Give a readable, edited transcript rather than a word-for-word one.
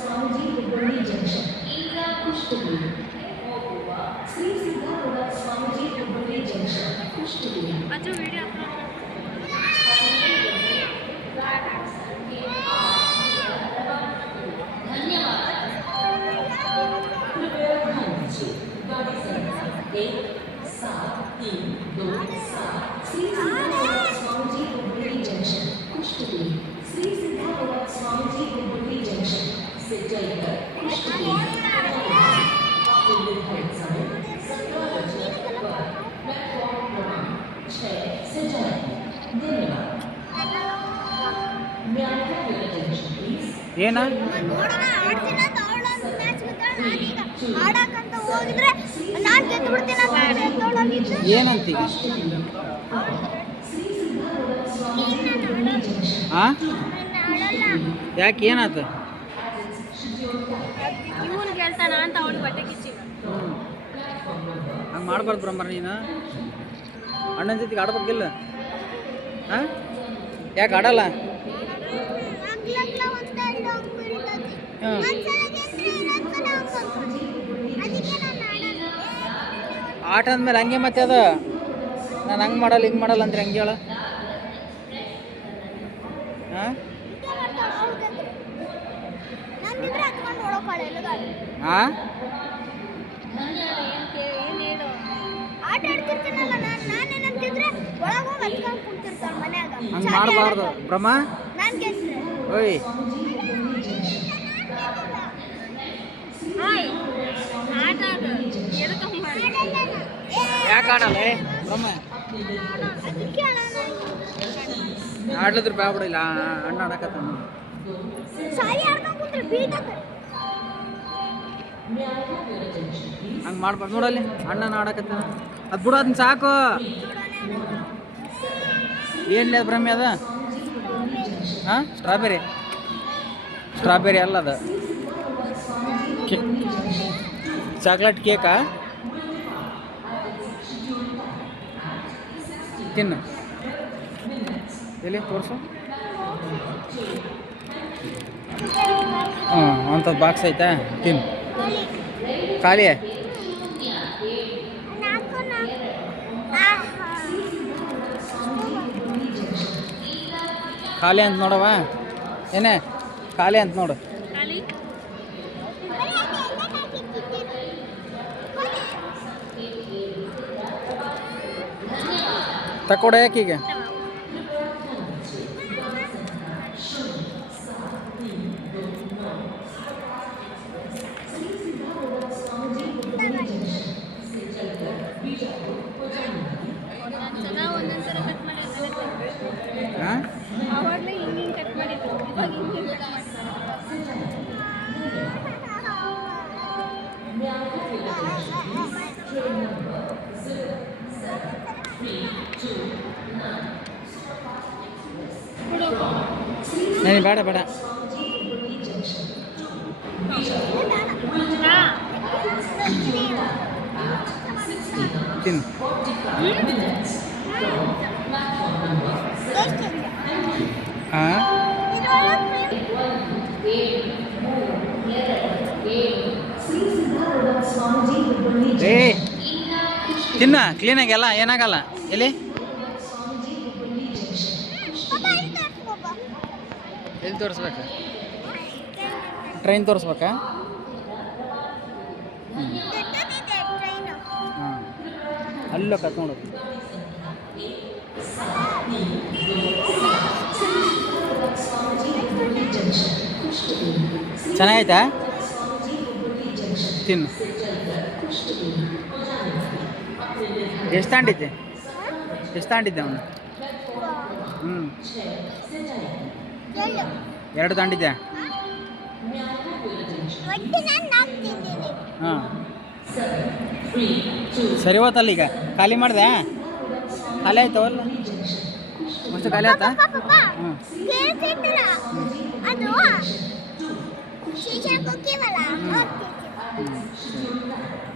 Swamiji Hubballi junction Indira Kushtagi ಹೋಗುವ Shri Siddharudha Swamiji Hubballi junction Kushtagi धन्यवाद। कृपया ध्यान दीजिए गाड़ी संख्या 1737 श्री सिद्धारूढ़ स्वामीजी हुब्बಳ್ಳಿ जंक्शन कुष्टगी श्री सिद्धारूढ़ स्वामीजी हुब्बಳ್ಳಿ जंक्शन से चलकर कुष्टगी आपके निर्धारित समय 17 बजे पर प्लेटफॉर्म क्रमांक 6 से जाएं। धन्यवाद। May I have your attention, please? ಏನ ಏನಂತ ಹಾಂ ಯಾಕೆ ಏನಾತ ಕೇಳ್ತಾನ ಅಂತ ಅವಳು ಬಟ್ಟೆ ಕಿಚ್ಚಿ ಹಂಗೆ ಮಾಡ್ಬಾರ್ದು ಬ್ರಹ್ಮರ ನೀನು ಅಣ್ಣನ ಜೊತೆಗೆ ಆಡ್ಬೇಕಿಲ್ಲ ಹಾಂ ಯಾಕೆ ಆಡಲ್ಲ ಆಟ ಅಂದಮೇಲೆ ಹಂಗೆ ಮತ್ತೆ ಅದು ನಾನು ಹಂಗೆ ಮಾಡಲ್ಲ ಹಿಂಗೆ ಮಾಡಲ್ಲ ಅಂದ್ರೆ ಹಂಗೆ ಹೇಳ ಹಾಂ ಹಾಂ ಹಂಗೆ ಮಾಡಬಾರ್ದು ಬ್ರಹ್ಮ ಓಯ್ ಯಾಕೆ ಆಡಲ್ಲ ಬ್ರಹ್ಮ ಆಡ್ಲಿದ್ರೆ ಬ್ಯಾಬಿಡಿಲ್ಲ ಅಣ್ಣ ಆಡಕತ್ತ ಹಂಗೆ ಮಾಡ್ಬಾರ್ದು ನೋಡಲ್ಲಿ ಅಣ್ಣನ ಆಡಕತ್ತ ಅದು ಬಿಡು ಅದನ್ನ ಸಾಕು ಏನಿಲ್ಲ ಅದು ಬ್ರಹ್ಮಿ ಅದ ಹಾಂ ಸ್ಟ್ರಾಬೆರಿ ಅಲ್ಲ ಅದು ಚಾಕ್ಲೇಟ್ ಕೇಕಾ ತಿನ್ನು ಎಲ್ಲಿ ತೋರಿಸು ಹಾಂ ಅಂಥದ್ದು ಬಾಕ್ಸ್ ಐತಾ ತಿನ್ನು ಖಾಲಿ ಖಾಲಿ ಅಂತ ನೋಡವ ಏನೇ ಖಾಲಿ ಅಂತ ನೋಡು ತಕೊಡ ಯಾಕೀಗ ಹಾಂ ಅವಾಗಲೇ ಹಿಂಗೆ ಕಟ್ ಮಾಡಿದ್ರು ಇವಾಗ ಹಿಂಗೆ ಕಟ್ ನನಗೆ ಬೇಡ ಬೇಡ ತಿನ್ನು ಹಾಂ ಏ ತಿನ್ನ ಕ್ಲೀನಾಗಿ ಎಲ್ಲ ಏನಾಗಲ್ಲ ಎಲ್ಲಿ ಎಲ್ಲಿ ತೋರಿಸ್ಬೇಕಾ ಟ್ರೈನ್ ತೋರಿಸ್ಬೇಕಾ ಹಾಂ ಅಲ್ಲ ಕತ್ ನೋಡೋದು ಚೆನ್ನಾಗೈತಾ ತಿನ್ನು ಎಷ್ಟು ತಾಂಡಿದ್ದೆ ಅವನು ಹ್ಞೂ 2 ತಾಂಡಿದ್ದೆ ಹಾಂ ಸರಿ ಹೋತಲ್ಲ ಈಗ ಖಾಲಿ ಮಾಡಿದೆ ಖಾಲಿ ಆಯ್ತವಲ್ಲ ಮಸ್ತ್ ಖಾಲಿ ಆಯ್ತಾ ಹ್ಞೂ ಅದು Schedule 9.